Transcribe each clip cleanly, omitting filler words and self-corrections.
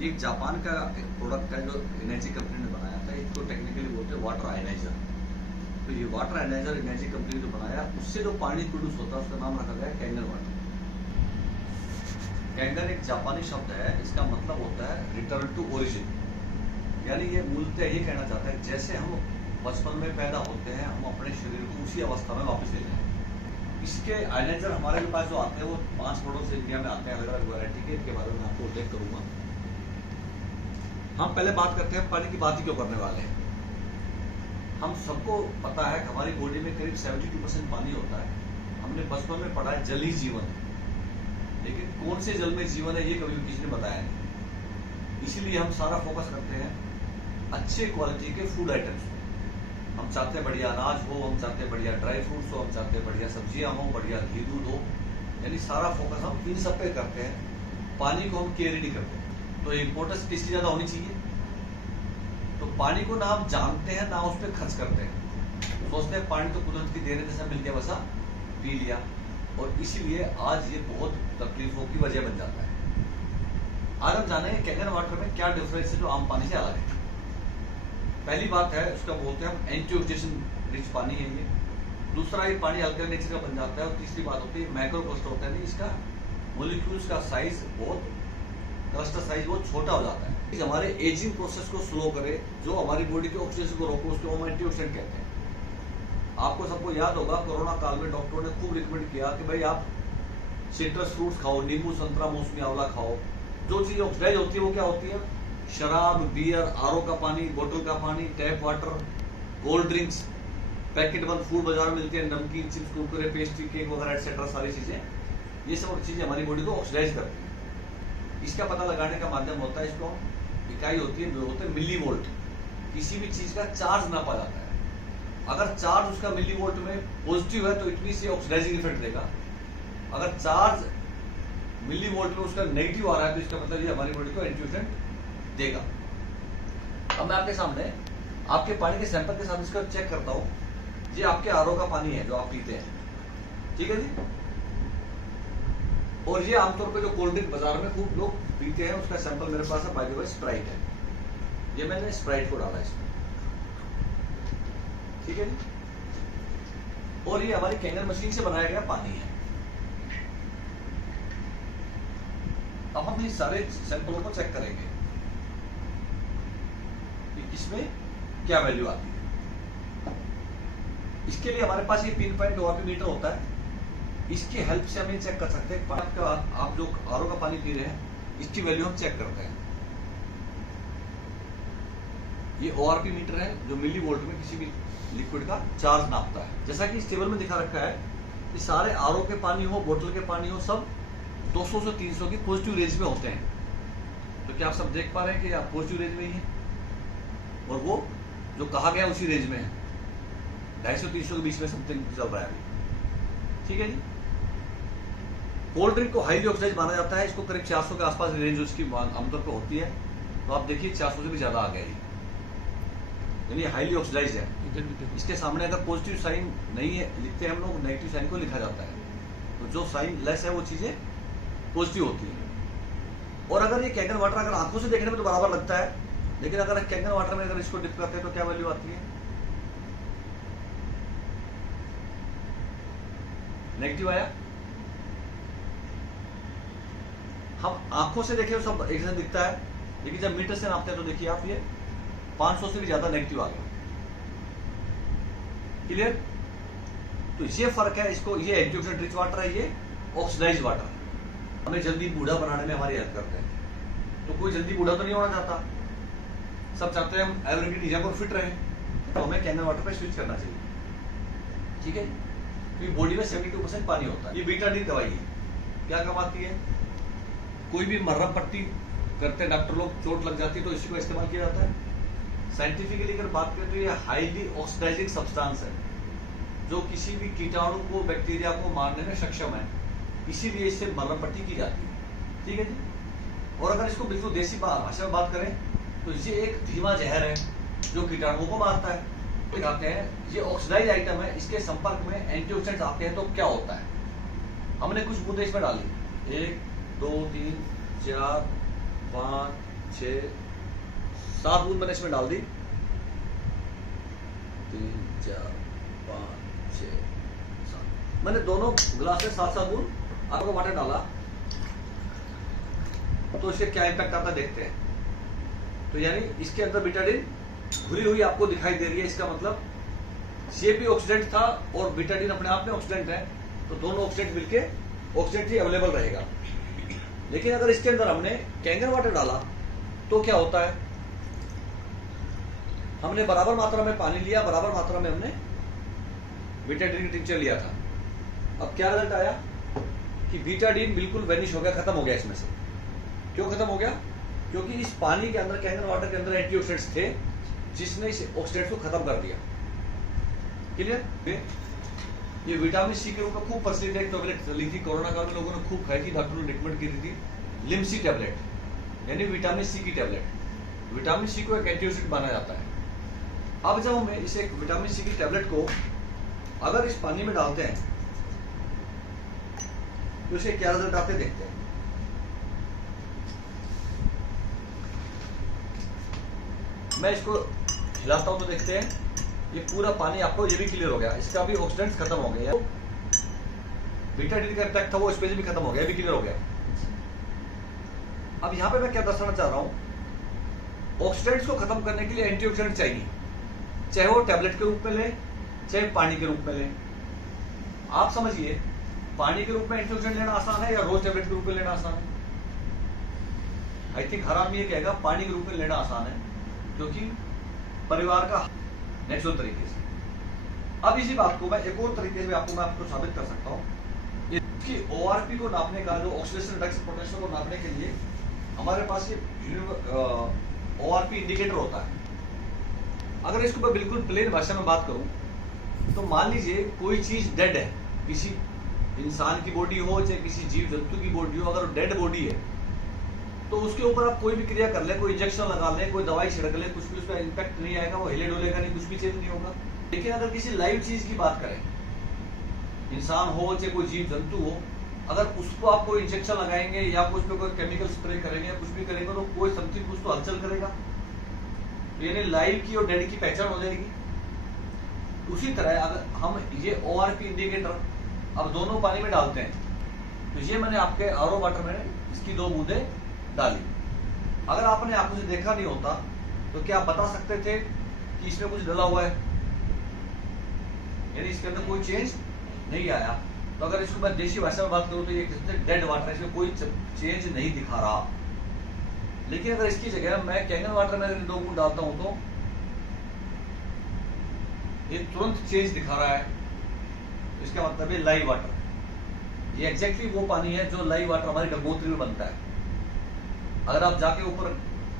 ये एक जापान का एक प्रोडक्ट है जो एनर्जी कंपनी ने बनाया था। एक तो टेक्निकली बोलते हैं वाटर आयनाइजर। तो ये वाटर आयनाइजर एनर्जी कंपनी ने जो बनाया, उससे जो पानी प्रोड्यूस होता है उसका नाम रखा गया कैंगन वाटर। कैंगन एक जापानी शब्द है, इसका मतलब होता है रिटर्न टू ओरिजिन। यानी ये मूलतः ये कहना चाहता है जैसे हम बचपन में पैदा होते हैं, हम अपने शरीर को उसी अवस्था में वापस ले जाएं। इसके आयनाइजर हमारे पास जो आते हैं वो 5 प्रोडक्ट से इंडिया में आते हैं, अलग अलग वैरायटी के। इनके बारे में आपको उल्लेख करूंगा। हम पहले बात करते हैं पानी की बात ही क्यों करने वाले हैं। हम सबको पता है कि हमारी बॉडी में करीब 72% पानी होता है। हमने बचपन में पढ़ा है जल ही जीवन है, लेकिन कौन से जल में जीवन है ये कभी किसी ने बताया नहीं। इसीलिए हम सारा फोकस करते हैं अच्छे क्वालिटी के फूड आइटम्स। हम चाहते हैं बढ़िया अनाज हो, हम चाहते हैं बढ़िया ड्राई फ्रूट्स हो, हम चाहते हैं बढ़िया सब्जियां हो, बढ़िया घी दूध हो। यानी सारा फोकस हम इन सब पे करते हैं। पानी को हम केयर नहीं करते। तो इम्पोर्टेंस किसकी ज्यादा होनी चाहिए? तो पानी को ना हम जानते हैं ना उस पर खर्च करते हैं। सोचते हैं पानी तो कुदरत की देन है, जैसा मिल गया वैसा पी लिया। और इसीलिए आज ये बहुत तकलीफों की वजह बन जाता है। आज हम जानेंगे कैंगन वाटर में क्या डिफरेंस है जो आम पानी से अलग है। पहली बात है उसका बोलते हैं हम एंटीऑक्सीडेंट रिच पानी है ये। दूसरा ये पानी अल्कली नेचर का बन जाता है। और तीसरी बात होती है मैक्रो क्लस्टर होता है, इसका मोलिक्यूल्स का साइज बहुत क्लस्टर साइज बहुत छोटा हो जाता है। हमारे एजिंग प्रोसेस को स्लो करे, जो हमारी बॉडी के ऑक्सीडेशन को रोको, उसको हम एंटीऑक्सीडेंट कहते हैं। आपको सबको याद होगा कोरोना काल में डॉक्टरों ने खूब रिकमेंड किया कि भाई आप सिट्रस फ्रूट्स खाओ, नींबू, संतरा, मौसमी, आंवला खाओ। जो चीज ऑक्सीडाइज होती है वो क्या होती है? शराब, बियर, आरओ का पानी, बोतल का पानी, tap water, cold drinks, packet बंद फूड बाजार में मिलती है, नमकीन, चिप्स, कुरकुरे, पेस्ट्री, केक वगैरह एटसेट्रा। सारी चीजें, ये सब चीजें हमारी बॉडी को ऑक्सीडाइज करती है। इसका पता लगाने का माध्यम होता है, इसको इकाई होती है, जो होते हैं मिली वोल्ट। किसी भी चीज का चार्ज नापा जाता है। अगर चार्ज उसका मिली वोल्ट में पॉजिटिव है तो इतनी से ऑक्सीडाइजिंग इफेक्ट देगा। अगर चार्ज मिली वोल्ट में उसका नेगेटिव आ रहा है तो इसका मतलब ये हमारी बॉडी को एंटीऑक्सीडेंट देगा। अब मैं आपके सामने आपके पानी के सैंपल के साथ इसका चेक करता हूं। ये आपके आरओ का पानी है जो आप पीते हैं, ठीक है जी। और ये आमतौर पे जो कोल्ड ड्रिंक बाजार में खूब लोग पीते हैं, उसका सैंपल मेरे पास है। बाय द वे स्प्राइट है, ये मैंने स्प्राइट को डाला इसमें, ठीक है जी। और ये हमारी कैंगन मशीन से बनाया गया पानी है। अब हम ये सारे सैंपलों को चेक करेंगे कि किसमें क्या वैल्यू आती है। इसके लिए हमारे पास ये पिन पॉइंट ओआरपी मीटर होता है। इसकी हेल्प से हम ये चेक कर सकते हैं आप जो आरओ का पानी पी रहे हैं, इसकी वैल्यू हम चेक करते हैं। ये ओआरपी मीटर है जो मिली वोल्ट में किसी भी लिक्विड का चार्ज नापता है। जैसा कि इस टेबल में दिखा रखा है कि सारे आरओ के पानी हो, बोतल के पानी हो, सब 200 से 300 की पॉजिटिव रेंज में होते हैं। तो क्या आप सब देख पा रहे हैं कि आप पॉजिटिव रेंज में ही है, और वो जो कहा गया उसी रेंज में है। 250-300 के बीच में समथिंग चल रहा है अभी, ठीक है जी। कोल्ड ड्रिंक को हाईली ऑक्सीडाइज माना जाता है। इसको करीब 400 के आसपास रेंज उसकी आमतौर पर होती है। तो आप देखिए 400 से भी ज्यादा आ गया, यानी हाईली ऑक्सीडाइज है। इसके सामने अगर पॉजिटिव साइन नहीं है लिखते हैं हम लोग, नेगेटिव साइन को लिखा जाता है। तो जो साइन लेस है वो चीजें पॉजिटिव होती है। और अगर ये कैंगन वाटर अगर आंखों से देखने में तो बराबर लगता है, लेकिन अगर कैंगन वाटर में अगर इसको डिप करते हैं तो क्या वैल्यू आती है? नेगेटिव आया। हम आंखों से देखें तो सब एक जैसा दिखता है, लेकिन जब मीटर से नापते हैं तो देखिए आप, ये 500 से भी ज्यादा नेगेटिव आ गया। क्लियर? तो ये फर्क है। इसको ये एंटीऑक्सीडेंट रिच वाटर है, ये ऑक्सीडाइज वाटर हमें जल्दी बूढ़ा बनाने में हमारी हेल्प करते हैं। तो कोई जल्दी बूढ़ा तो नहीं होना चाहता, सब चाहते हैं हम एवरीडे निजा को फिट रहें। तो हमें कैंगन वाटर पे स्विच करना चाहिए, ठीक है। क्योंकि बॉडी में 72% पानी होता है। ये बीटा डी दवाई है, क्या काम आती है? कोई भी मर्रम पट्टी करते हैं डॉक्टर लोग, चोट लग जाती है तो इसी को इस्तेमाल किया जाता है। साइंटिफिकली अगर बात करें तो ये हाईली ऑक्सीडाइजिंग सब्सटेंस है जो किसी भी कीटाणु को, बैक्टीरिया को मारने में सक्षम है। इसीलिए इससे मर्रम पट्टी की जाती है, ठीक है जी। और अगर इसको बिल्कुल देसी भाषा में बात करें तो ये एक धीमा जहर है जो कीटाणुओं को मारता है। दिखाते हैं, ये ऑक्सीडाइज आइटम है, इसके संपर्क में एंटीऑक्सीडेंट्स आते हैं तो क्या होता है। हमने कुछ बूंदें इसमें डाली, 1 2 3 4 5 6 7 बूंद मैंने इसमें डाल दी। 3 4 5 6 7 मैंने दोनों गिलास में 7 बूंद आपको वाटर डाला। तो इससे क्या इम्पैक्ट आता है देखते हैं। तो यानी इसके अंदर बीटाडीन घुली हुई आपको दिखाई दे रही है। इसका मतलब ये भी ऑक्सीडेंट था और बीटाडीन अपने आप में ऑक्सीडेंट है, तो दोनों ऑक्सीडेंट मिलके ऑक्सीडेंट ही अवेलेबल रहेगा। लेकिन अगर इसके अंदर हमने कैंगर वाटर डाला तो क्या होता है, हमने बराबर मात्रा में पानी लिया, बराबर मात्रा में हमने बीटाडीन की टिंचर लिया था। अब क्या रिजल्ट आया कि बीटाडीन बिल्कुल वेनिश हो गया, खत्म हो गया इसमें से। क्यों खत्म हो गया? क्योंकि इस पानी के अंदर, कैंगर वाटर के अंदर एंटीऑक्सीडेंट्स थे जिसने इस ऑक्सीडेंट्स को खत्म कर दिया। क्लियर? ये विटामिन सी के रूप में खूब प्रचलित एक टैबलेट चली थी, कोरोना काल में लोगों ने खूब खाई थी, डॉक्टर ने रिकमेंड की थी, लिम्सी टैबलेट, यानी विटामिन सी की टैबलेट। विटामिन सी को एक एंटीऑक्सीडेंट माना जाता है। अब जब हम इस एक विटामिन सी की टैबलेट को अगर इस पानी में डालते हैं तो इसे क्या रिजल्ट आते देखते हैं। मैं इसको हिलाता हूं तो देखते हैं ये पूरा पानी आपको ये भी क्लियर हो गया, इसका भी ऑक्सीडेंट्स खत्म हो गए। बीटाडीन का इम्पैक्ट था वो इस पे भी खत्म हो गया, भी क्लियर हो गया। अब यहां पे मैं क्या दर्शाना चाह रहा हूं, ऑक्सीडेंट्स को खत्म करने के लिए एंटीऑक्सीडेंट चाहिए, चाहे वो टैबलेट के रूप में ले, चाहे पानी के रूप में ले। आप समझिए, पानी के रूप में एंटीऑक्सीडेंट लेना आसान है या रोज टैबलेट के रूप में लेना आसान है? आई थिंक हर आदमी ये कहेगा पानी के रूप में लेना आसान है, क्योंकि परिवार का नेचुरल तरीके से। अब इसी बात को मैं एक और तरीके से आपको साबित कर सकता हूं। इसकी ओआरपी को नापने का, जो ऑक्सीडेशन रिडक्शन पोटेंशियल को नापने के लिए हमारे पास ये ओआरपी इंडिकेटर होता है। अगर इसको मैं बिल्कुल प्लेन भाषा में बात करूं तो मान लीजिए कोई चीज डेड है, किसी इंसान की बॉडी हो चाहे किसी जीव जंतु की बॉडी हो, अगर डेड बॉडी है तो उसके ऊपर आप कोई भी क्रिया कर ले, कोई इंजेक्शन लगा ले, कोई दवाई छिड़क ले, कुछ भी उसका इम्पैक्ट नहीं आएगा, वो हिले डोलेगा नहीं, कुछ भी चेंज नहीं होगा। लेकिन अगर किसी लाइव चीज की बात करें, इंसान हो चाहे कोई जीव जंतु हो, अगर उसको आप कोई इंजेक्शन लगाएंगे या उस पर कोई केमिकल स्प्रे करेंगे या कुछ भी करेंगे तो कोई समथिंग कुछ तो हलचल करेगा। तो यानी लाइव की और डेड की पहचान हो जाएगी। उसी तरह अगर हम ये ओआरपी इंडिकेटर अब दोनों पानी में डालते हैं, तो ये मैंने आपके आरओ वाटर में इसकी 2 बूंदे डाली। अगर आपने आंखों से देखा नहीं होता तो क्या आप बता सकते थे कि इसमें कुछ डला हुआ है, यानी इसके अंदर कोई चेंज नहीं आया? तो अगर इसको मैं देसी भाषा में बात करूं तो ये डेड वाटर, इसमें कोई चेंज नहीं दिखा रहा। लेकिन अगर इसकी जगह मैं कैंगर वाटर में 2 बूंद डालता हूं तो ये तुरंत चेंज दिखा रहा है। इसका मतलब है लाइव वाटर। ये एग्जैक्टली वो पानी है जो लाइव वाटर हमारी गंगोत्री में बनता है। अगर आप जाके ऊपर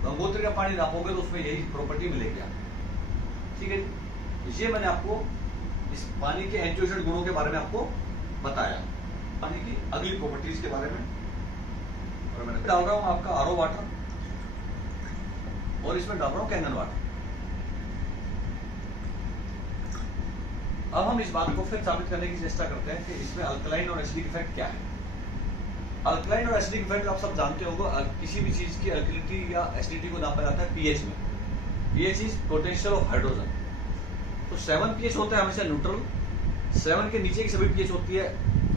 गंगोत्री का पानी नापोगे तो उसमें यही प्रॉपर्टी मिलेगी आपको। ठीक है, ये मैंने आपको इस पानी के एंटीऑक्सीडेंट गुणों के बारे में आपको बताया, पानी की अगली प्रॉपर्टीज के बारे में। और मैंने डाल रहा हूं आपका आरओ वाटर और इसमें डाल रहा हूं कैंगन वाटर। अब हम इस बात को फिर साबित करने की चेष्टा करते हैं कि इसमें अल्कलाइन और एसिडिक इफेक्ट क्या है। अल्कलाइन और एसिडिक इफेक्ट आप सब जानते होंगे, किसी भी चीज की अल्कलिटी या एसिडिटी को नापा जाता है पीएच में। PH is potential of hydrogen. तो 7 पीएच होता है हमेशा न्यूट्रल, 7 के नीचे की सभी पीएच होती है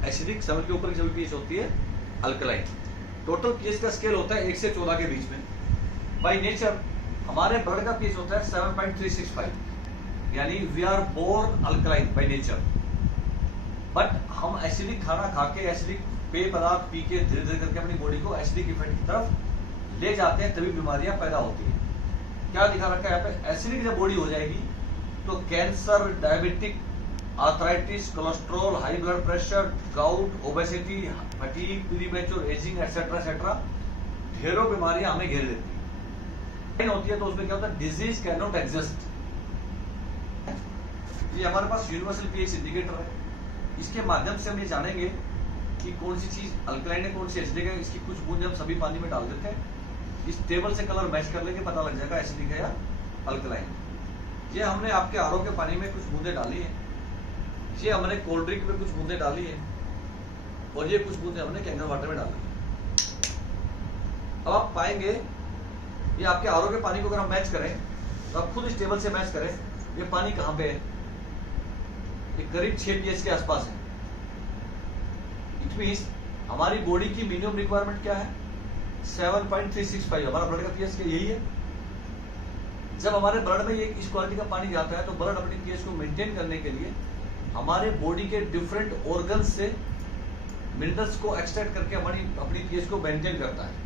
एसिडिक, 7 के ऊपर की सभी पीएच होती है अल्कलाइन। टोटल पीएच का स्केल होता है 1 से 14 के बीच में। बाय नेचर हमारे ब्लड का पीएच होता है 7.365, यानी we are born alkaline by nature. But हम एसिडिक खाना खा के, एसिडिक पेय पदार्थ पी के धीरे धीरे करके अपनी बॉडी को एसिडिक इफेक्ट की तरफ ले जाते हैं, तभी बीमारियां पैदा होती हैं। क्या दिखा रखा है यहाँ पे, एसिडिक जब बॉडी हो जाएगी तो cancer, diabetic, arthritis, cholesterol, high blood pressure, gout, obesity, fatigue, premature ageing etcetera etcetera ढेरों बीमारियां हमें घेर लेती हैं। होती है तो उसमें क्या होता है, डिजीज कैन नॉट एग्जिस्ट। ये हमारे पास यूनिवर्सल पीएच इंडिकेटर है, इसके माध्यम से हम ये जानेंगे कि कौन सी चीज अल्कलाइन है, कौन सी एसिडिक है। इसकी कुछ बूंदे हम सभी पानी में डाल देते हैं, इस टेबल से कलर मैच कर लेके पता लग जाएगा एसिडिक है या अल्कलाइन। ये हमने आपके आरओ के पानी में कुछ बूंदे डाली है, ये हमने कोल्ड ड्रिंक में कुछ बूंदे डाली है, और ये कुछ बूंदे हमने कैंगर वाटर में डाली है। अब आप पाएंगे ये आपके आरओ के पानी को अगर हम मैच करें तो आप खुद इस टेबल से मैच करें, ये पानी कहां पे है, ये करीब 6 pH के आसपास है। इट मीन्स हमारी बॉडी की मिनिमम रिक्वायरमेंट क्या है, 7.365। हमारा ब्लड का pH यही है। जब हमारे ब्लड में ये इस क्वालिटी का पानी जाता है तो ब्लड अपनी pH को मेंटेन करने के लिए हमारे बॉडी के डिफरेंट ऑर्गन से मिनरल्स को एक्सट्रैक्ट करके हमारी अपनी pH को मेंटेन करता है।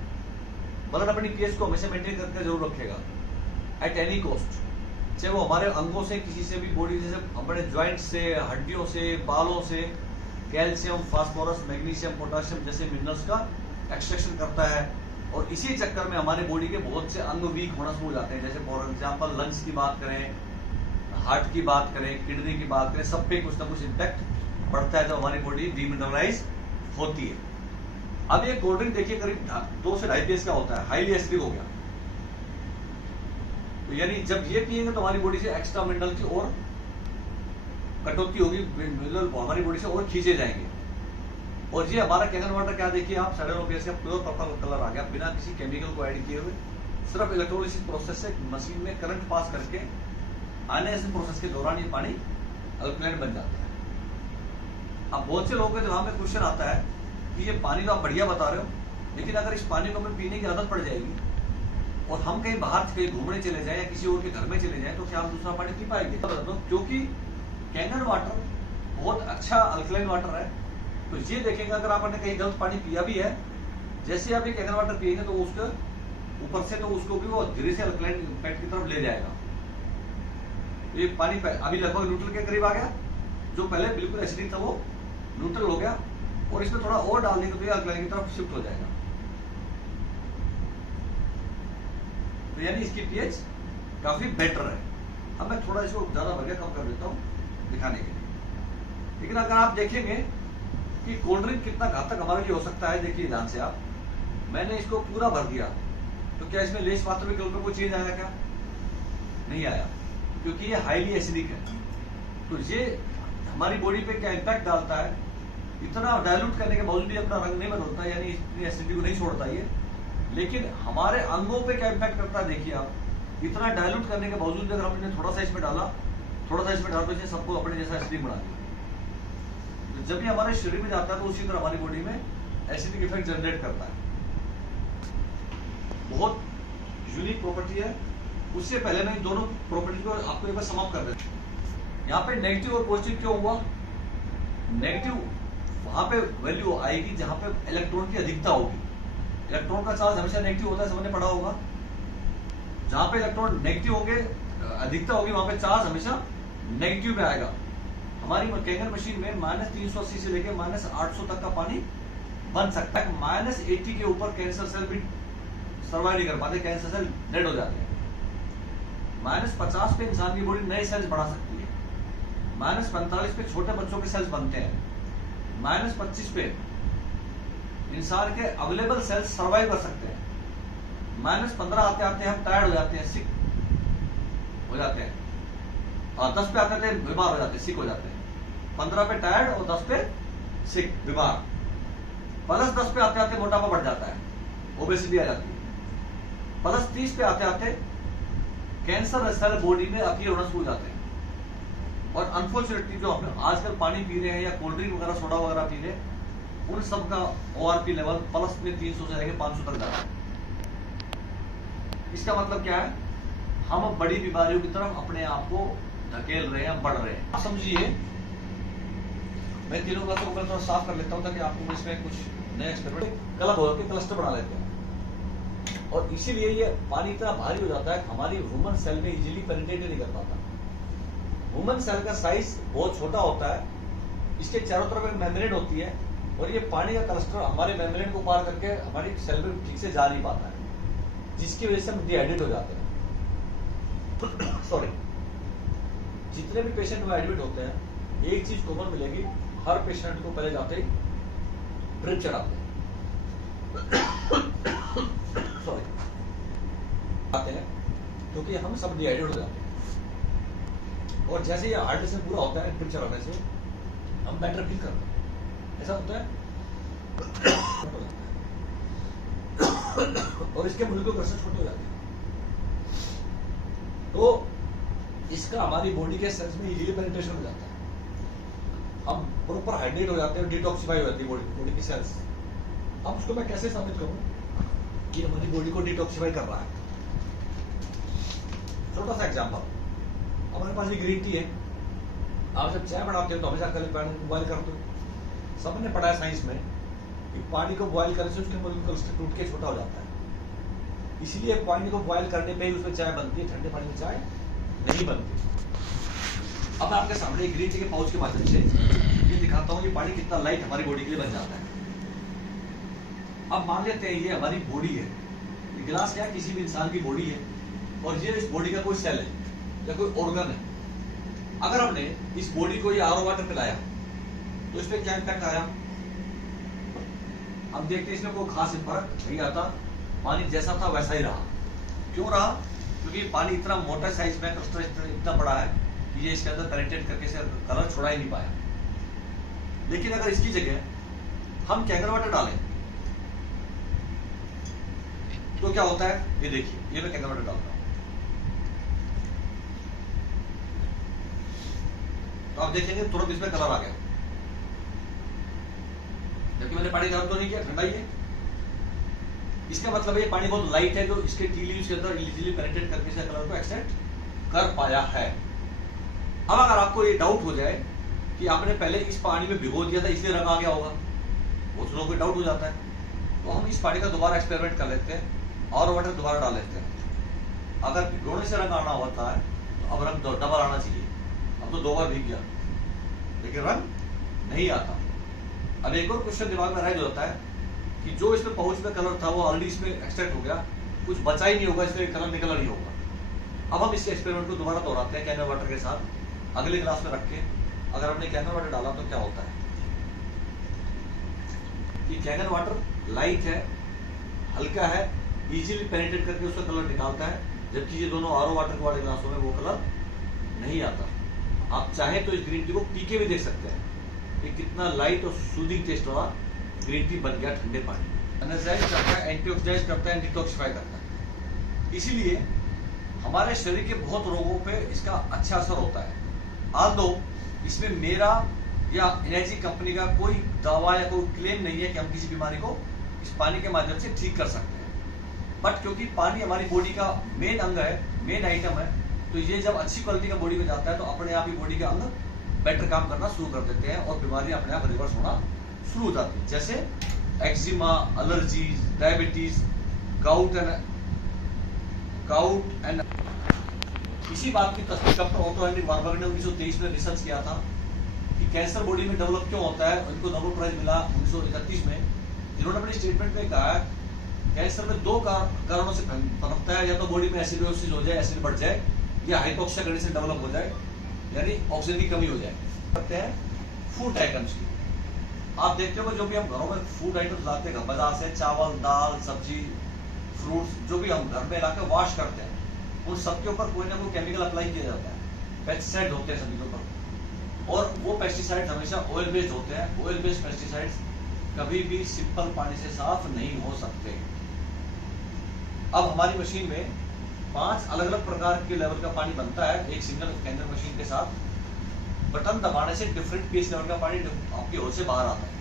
ब्लड अपनी pH को हमेशा मेंटेन करके जरूर रखेगा एट एनी कॉस्ट, चाहे वो हमारे अंगों से, किसी से भी बॉडी, जैसे हमारे ज्वाइंट से, हड्डियों से, बालों से कैल्शियम, फास्फोरस, मैग्नीशियम, पोटाशियम जैसे मिनरल्स का एक्सट्रैक्शन करता है। और इसी चक्कर में हमारे बॉडी के बहुत से अंग वीक होना शुरू हो जाते हैं। जैसे फॉर एग्जाम्पल लंग्स की बात करें, हार्ट की बात करें, किडनी की बात करें, सब पे कुछ ना कुछ इम्पैक्ट पड़ता है जब हमारी बॉडी डीमिनरलाइज होती है। अब ये कोल्ड ड्रिंक देखिए करीब 2 से 2.5 pH का होता है, हाईली एसिडिक हो गया। तो यानी जब ये पिएंगे तो हमारी बॉडी से एक्स्ट्रा मिनरल की और कटौती होगी, मिनरल हमारी बॉडी से और खींचे जाएंगे। और ये हमारा कैंगन वाटर क्या देखिए आप, 7.5 pH का प्योर पर्पल कलर आ गया, बिना किसी केमिकल को ऐड किए हुए, सिर्फ इलेक्ट्रोलिसिस प्रोसेस से मशीन में करंट पास करके आयनाइजेशन प्रोसेस के दौरान ये पानी अल्कलाइन बन जाता है। अब बहुत से लोगों के दिमाग में क्वेश्चन आता है कि ये पानी तो आप बढ़िया बता रहे हो, लेकिन अगर इस पानी को हमें पीने की आदत पड़ जाएगी और हम कहीं बाहर कहीं घूमने चले जाएं या किसी और के घर में चले जाएं तो क्या हम दूसरा पानी पी पाएंगे? क्योंकि कैंगन वाटर बहुत अच्छा अल्कलाइन वाटर है। तो ये देखेंगे अगर आपने कहीं गलत पानी पिया भी है, जैसे आप ये कैंगन वाटर पिएंगे तो उसके ऊपर से तो उसको भी वो धीरे से अल्कलाइन इम्पैक्ट की तरफ ले जाएगा। ये पानी अभी लगभग न्यूट्रल के करीब आ गया, जो पहले बिल्कुल एसिडिक था वो न्यूट्रल हो गया, और इसमें थोड़ा और डाल देंगे तो ये अल्कलाइन की तरफ शिफ्ट हो जाएगा। तो यानी इसकी pH काफी बेटर है। अब मैं थोड़ा इसको ज्यादा भर कम कर देता हूं दिखाने के लिए। लेकिन अगर आप देखेंगे कि कोल्ड ड्रिंक कितना घातक हमारे लिए हो सकता है, देखिए ध्यान से आप, मैंने इसको पूरा भर दिया तो क्या इसमें लेस मात्रा में कोई चेंज आया क्या? नहीं आया, क्योंकि ये हाईली एसिडिक है। तो ये हमारी बॉडी पे क्या इम्पैक्ट डालता है, इतना डायल्यूट करने के बावजूद भी अपना रंग नहीं बदलता, यानी इतनी एसिडिटी को नहीं छोड़ता ये, लेकिन हमारे अंगों पे क्या इम्पैक्ट करता है देखिए आप, इतना डायल्यूट करने के बावजूद अगर हमने थोड़ा सा इसमें डाला, तो इसे सबको अपने जैसा एसिडिक बना दिया। तो जब ये हमारे शरीर में जाता है तो उसी तरह हमारी बॉडी में एसिडिक इफेक्ट जनरेट करता है। बहुत यूनिक प्रॉपर्टी है। उससे पहले मैं इन दोनों प्रॉपर्टी को आपको एक बार समाप्त कर देता हूं। यहाँ पे नेगेटिव और पॉजिटिव क्यों हुआ? नेगेटिव वहां पे वैल्यू आएगी जहां पे इलेक्ट्रॉन की अधिकता होगी। इलेक्ट्रॉन का चार्ज हमेशा नेगेटिव होता है, सबने पढ़ा होगा। जहां पे इलेक्ट्रॉन नेगेटिव होंगे, अधिकता होगी, वहां पे चार्ज हमेशा नेगेटिव में आएगा। हमारी कैंगन मशीन में -380 से लेकर -800 तक का पानी बन सकता है। -80 के ऊपर कैंसर सेल भी सर्वाइव नहीं कर पाते, कैंसर सेल डेड हो जाते हैं। -50 पे इंसान की बॉडी नए सेल्स बढ़ा सकती है। -45 पे छोटे बच्चों के सेल्स बनते हैं। -25 पे इंसान के अवेलेबल सेल्स सर्वाइव कर सकते हैं। -15 आते आते हम टायर्ड हो जाते हैं, सिक हो जाते हैं, और 10 पे आते थे बीमार हो जाते हैं, सिक हो जाते हैं। 15 पे टायर्ड और 10 पे सिक, बीमार। +10 पे आते आते मोटापा बढ़ जाता है, ओबेसिटी आ जाती है। +30 पे आते आते कैंसर सेल बॉडी में अपीयर होना शुरू हो जाते हैं। और अनफॉर्चुनेटली जो हम आजकल पानी पी रहे हैं या कोल्ड ड्रिंक वगैरह, सोडा वगैरह पी रहे हैं, उन सब का ORP लेवल प्लस में 300 से लेकर 500 तक जाता है। इसका मतलब क्या है? हम बड़ी बीमारियों की तरफ अपने आप को धकेल रहे हैं, बढ़ रहे हैं। आप समझिए, मैं तीनों बातों को थोड़ा साफ कर लेता हूं ताकि आपको इसमें कुछ नया एक्सपेरिमेंट क्लब हो के क्लस्टर बना लेते हैं। और इसीलिए ये पानी इतना भारी हो जाता है कि हमारी ह्यूमन सेल में इजीली पेनिट्रेट नहीं कर पाता। ह्यूमन सेल का साइज बहुत छोटा होता है, इसके चारों तरफ एक मेम्ब्रेन होती है, और ये पानी का क्लस्टर हमारे मेम्ब्रेन को पार करके हमारी सेल में ठीक से जा नहीं पाता है, जिसकी वजह से हम डिहाइड्रेट हो जाते हैं। सॉरी। जितने भी पेशेंट में एडमिट होते हैं, एक चीज कॉमन मिलेगी, हर पेशेंट को पहले जाते ही ड्रिप चढ़ाते हैं। सॉरी, आते हैं क्योंकि हम सब डिहाइड्रेट हो जाते हैं। और जैसे ये हार्ड से पूरा होता है ड्रिप चढ़ाने से, हम बेटर फील करते हैं। ऐसा होता है। और इसके मुल्कों घर से छोटे हो जाते हैं। तो इसका हमारी बॉडी के सेल्स में इजीली पेनिट्रेशन हो जाता है, हम प्रॉपर हाइड्रेट हो जाते हैं, डिटॉक्सिफाई हो जाती है बॉडी की सेल्स। अब उसको मैं कैसे साबित करूं कि हमारी बॉडी को डिटॉक्सिफाई कर रहा है? छोटा सा एग्जांपल, हमारे पास ये ग्रीन टी है, आप जब चाय बनाते हो तो हमेशा कल पानी को बॉयल करते हो। सबने पढ़ा है साइंस में कि पानी को बॉयल करने से उसके मॉलिक्यूल्स टूट के छोटा हो जाता है, इसलिए पानी को बॉयल करने पे ही उसमें चाय बनती है, ठंडे पानी में चाय नहीं बनती। अब मैं आपके सामने ग्रीन टी के पाउच के माध्यम से ये दिखाता हूँ कि पानी कितना लाइट हमारी बॉडी के लिए बन जाता है। अब मान लेते हैं ये हमारी बॉडी है, ये गिलास क्या है, किसी भी इंसान की बॉडी है, और ये इस बॉडी का कोई सेल है या कोई ऑर्गन है। अगर हमने इस बॉडी को ये आरओ वाटर पिलाया तो इस पर क्या इम्पैक्ट आया? हम देखते हैं इसमें कोई खास फर्क नहीं आता, पानी जैसा था वैसा ही रहा। क्यों रहा? क्योंकि पानी इतना मोटा साइज में, क्रिस्टल इतना बड़ा है कि ये इसके अंदर पेनिट्रेट करके से कलर छोड़ा ही नहीं पाया। लेकिन अगर इसकी जगह हम कैंगर वाटर डालें तो क्या होता है? ये देखिए, ये मैं कैंगर वाटर डालता हूं तो आप देखेंगे तुरंत इसमें कलर आ गया, जबकि मैंने पानी गर्म तो नहीं किया, ठंडा ही है। इसका मतलब है ये पानी बहुत लाइट है, जो इसके टी लीव्स के अंदर इजीली पेनिट्रेट करके से कलर को एक्सट्रैक्ट कर पाया है। अब अगर आपको ये डाउट हो जाए कि आपने पहले इस पानी में भिगो दिया था इसलिए रंग आ गया होगा, बहुत लोगों को डाउट हो जाता है, तो हम इस पानी का दोबारा एक्सपेरिमेंट कर लेते हैं और वाटर दोबारा डाल लेते हैं। अगर भिगोने से रंग आना होता है तो अब रंग डबल आना चाहिए। अब तो 2 बार भीग गया लेकिन रंग नहीं आता। अब एक और क्वेश्चन दिमाग में रह जाता है कि जो इसमें पाउच में कलर था वो ऑलरेडी इसमें एक्सट्रैक्ट हो गया, कुछ बचा ही नहीं होगा, इसलिए कलर निकला नहीं होगा। अब हम इस एक्सपेरिमेंट को दोबारा दोहराते हैं कैंगर वाटर के साथ, अगले ग्लास में रख के। अगर हमने कैंगर वाटर डाला तो क्या होता है कि कैंगर वाटर लाइट है, हल्का है, इजीली पेनिट्रेट करके उसका कलर निकालता है, जबकि ये दोनों आरओ वाटर वाले ग्लासों में वो कलर नहीं आता। आप चाहे तो इस ग्रीन टी को पी के भी देख सकते हैं कि कितना लाइट और सूदिंग टेस्ट वाला ग्रीन टी बन गया ठंडे पानी। एनर्जाइज करता है, एंटीऑक्सीडाइज करता है, डिटॉक्सिफाई करता है। इसीलिए हमारे शरीर के बहुत रोगों पे इसका अच्छा असर होता है। आल्दो इसमें मेरा या एनर्जी कंपनी का कोई दावा या कोई क्लेम नहीं है कि हम किसी बीमारी को इस पानी के माध्यम से ठीक कर सकते हैं, बट क्योंकि पानी हमारी बॉडी का मेन अंग है, मेन आइटम है, तो ये जब अच्छी क्वालिटी का बॉडी में जाता है तो अपने आप ही बॉडी के अंग बेटर काम करना शुरू कर देते हैं और बीमारियां अपने आप रिवर्स होना शुरू हो जाती है, जैसे eczema, allergy, diabetes, gout and इसी बात की तस्वीर डॉक्टर ऑटो हेनरी वार्बर्ग ने 1923 में रिसर्च किया था कि कैंसर बॉडी में डेवलप क्यों होता है। उनको नोबेल प्राइज मिला 1931 में, जिन्होंने अपनी स्टेटमेंट में कहा कैंसर में 2 कारणों से पनपता है, या तो बॉडी में एसिडोसिस हो जाए, एसिड बढ़ जाए, या हाइपोक्सिया कंडीशन डेवलप हो जाए, यानी ऑक्सीजन की कमी हो जाए। करते हैं फूड आइटम्स की। आप देखते हो जो भी हम घरों में फूड आइटम्स लाते हैं बाजार से, चावल, दाल, सब्जी, फ्रूट्स, जो भी हम घर में लाकर वॉश करते हैं, उन सबके ऊपर कोई ना कोई केमिकल अप्लाई किया जाता है, पेस्टिसाइड होते हैं सभी के ऊपर, और वो पेस्टिसाइड हमेशा ऑयल बेस्ड होते हैं। ऑयल बेस्ड पेस्टिसाइड्स कभी भी सिंपल पानी से साफ नहीं हो सकते। अब हमारी मशीन में 5 अलग अलग प्रकार के लेवल का पानी बनता है एक सिंगल कैंगर मशीन के साथ। बटन दबाने से डिफरेंट पीएच लेवल का पानी आपकी होश से बाहर आता है।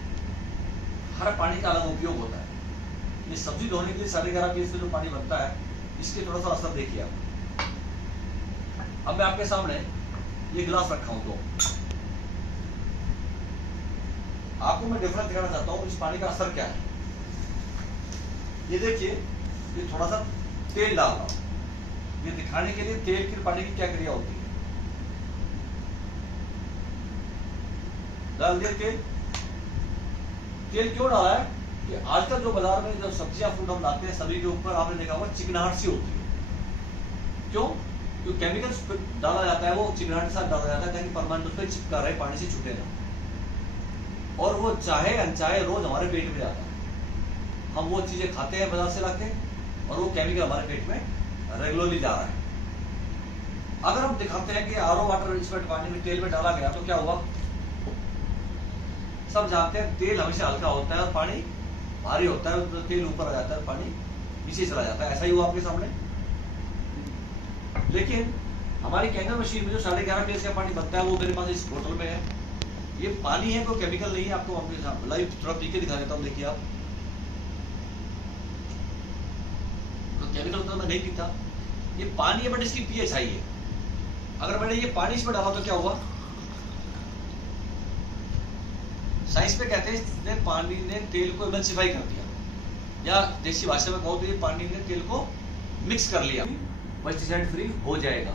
हर पानी का अलग उपयोग होता है। ये सब्जी धोने के लिए 11.5 पीएच से जो पानी बनता है, इसके थोड़ा सा असर देखिए आप। अब मैं आपके सामने ये गिलास रखा हूं, तो आपको मैं डिफरेंस दिखाना चाहता हूं इस पानी का असर क्या है। ये देखिए, ये थोड़ा सा तेल डाल रहा हूं, ये दिखाने के लिए तेल की पानी की क्या क्रिया होती है। डाल दिया तेल। तेल क्यों डाला है कि आजकल जो बाजार में जब सब्जियां फ्रूट हम लाते हैं, सभी के ऊपर आपने देखा होगा चिकनाहट सी होती है। क्यों? क्योंकि केमिकल्स डाला जाता है, वो चिकनाहट के साथ डाला जाता है ताकि परमानेंट उस पर चिपका रहे, पानी से छूटे ना, और वो चाहे अनचाहे रोज हमारे पेट में जाता है। हम वो चीजें खाते हैं बाजार से लाके, और वो केमिकल हमारे पेट में रेगुलरली जा रहा है। अगर हम दिखाते हैं कि आरओ वाटर इसमें पानी में तेल में डाला गया तो क्या हुआ? सब जानते हैं तेल हमेशा हल्का होता है और पानी भारी होता है, तो तेल ऊपर आ जाता है, पानी नीचे चला जाता है। ऐसा ही हुआ आपके सामने। लेकिन हमारी कैंगर मशीन में जो 11.5 pH का पानी बनता है वो मेरे पास इस बोतल में है। ये पानी है, कोई केमिकल नहीं है। आपको अपने साथ लाइव थोड़ा पी के दिखा देता हूँ। देखिए आप, तो केमिकल तो मैं नहीं पीता, ये पानी है, बट इसकी पीएच हाई है। अगर मैंने ये पानी इसमें डाला तो क्या हुआ? साइंस में कहते हैं इसने पानी ने तेल को इमल्सिफाई कर दिया, या देसी भाषा में कहो तो ये पानी ने तेल को मिक्स कर लिया, पेस्टिसाइड फ्री हो जाएगा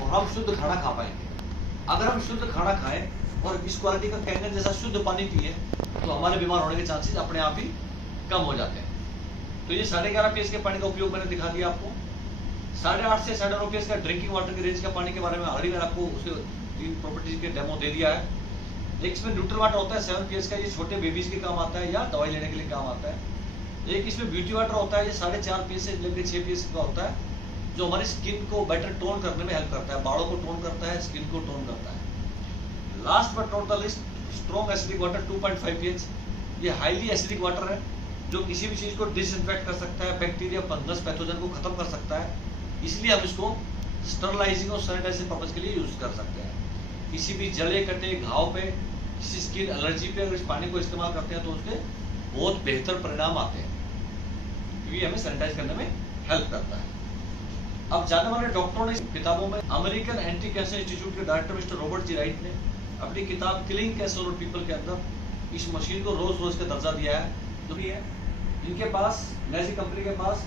और हम शुद्ध खाना खा पाएंगे। अगर हम शुद्ध खाना खाएं और इस क्वालिटी का कैंगर जैसा शुद्ध पानी पिए तो हमारे बीमार होने के चांसेस अपने आप ही कम हो जाते हैं। तो ये 11.5 pH के पानी का उपयोग मैंने दिखा दिया आपको। 8.5 से 9.5 pH का ड्रिंकिंग वाटर की रेंज का पानी के बारे में ऑलरेडी मैंने आपको उसके 3 प्रॉपर्टीज के डेमो दे दिया है। एक इसमें न्यूट्रल वाटर होता है 7 pH का, ये छोटे बेबीज के काम आता है या दवाई लेने के लिए काम आता है। एक इसमें ब्यूटी वाटर होता है, ये 4.5 pH से लेकर 6 pH का होता है, जो हमारी स्किन को बेटर टोन करने में हेल्प करता है, बालों को टोन करता है, स्किन को टोन करता है। Last but not the list, strong acidic water 2.5 pH, ये हाईली एसिडिक वाटर है जो किसी भी चीज को डिसइंफेक्ट कर सकता है, बैक्टीरिया, फंगस, पैथोजन को खत्म कर सकता है। इसलिए हम इसको स्टरलाइजिंग और सैनिटाइजिंग पर्पज के लिए यूज कर सकते हैं। किसी भी जले कटे घाव पे, किसी स्किन एलर्जी पे अगर इस पानी को इस्तेमाल करते हैं तो उसके बहुत बेहतर परिणाम आते हैं, क्योंकि हमें सैनिटाइज करने में हेल्प करता है। अब जाने वाले डॉक्टरों ने किताबों में, अमेरिकन एंटी कैंसर इंस्टीट्यूट के डायरेक्टर मिस्टर रॉबर्ट जी राइट ने अपनी किताब किलिंग कैंसर ऑन पीपल के अंदर इस मशीन को रोज रोज का दर्जा दिया है। जो भी है, इनके पास, नैजी कंपनी के पास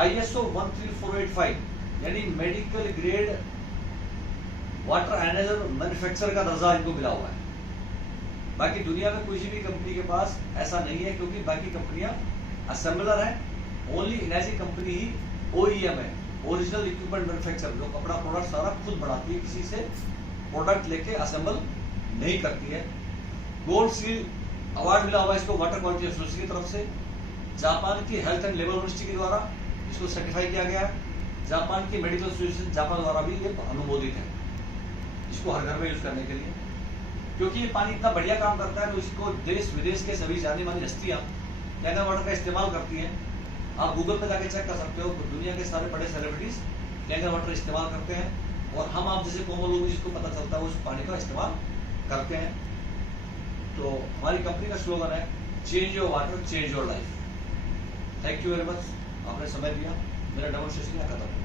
ISO 13485 यानी medical grade water analyser manufacturer का दर्जा इनको मिला हुआ है। बाकी दुनिया में किसी भी कंपनी के पास ऐसा नहीं है, क्योंकि बाकी कंपनियां असेंबलर है। ओनली एनर्जी कंपनी ही OEM है, ओरिजिनल इक्विपमेंट मैन्युफैक्चरर, जो अपना प्रोडक्ट सारा खुद बनाती है, किसी से प्रोडक्ट लेके असेंबल नहीं करती है। गोल्ड सील अवार्ड मिला हुआ है इसको वाटर क्वालिटी एसोसिएशन की तरफ से। जापान की हेल्थ एंड लेबर मिनिस्ट्री के द्वारा इसको सर्टिफाई किया गया है। जापान की मेडिकल एसोसिएशन जापान द्वारा भी ये अनुमोदित है इसको हर घर में यूज करने के लिए, क्योंकि ये पानी इतना बढ़िया काम करता है। तो इसको देश विदेश के सभी जानी मानी हस्तियां कैंगर वाटर का इस्तेमाल करती हैं। आप गूगल पे जाके चेक कर सकते हो, तो दुनिया के सारे बड़े सेलिब्रिटीज कैंगर वाटर इस्तेमाल करते हैं, और हम आप जैसे कॉमन लोग जिसको पता चलता है उस पानी का इस्तेमाल करते हैं। तो हमारी कंपनी का स्लोगन है, change your water, change your life. Thank you very much, आपने समय दिया। मेरा डेमोन्स्ट्रेशन यहाँ खत्म।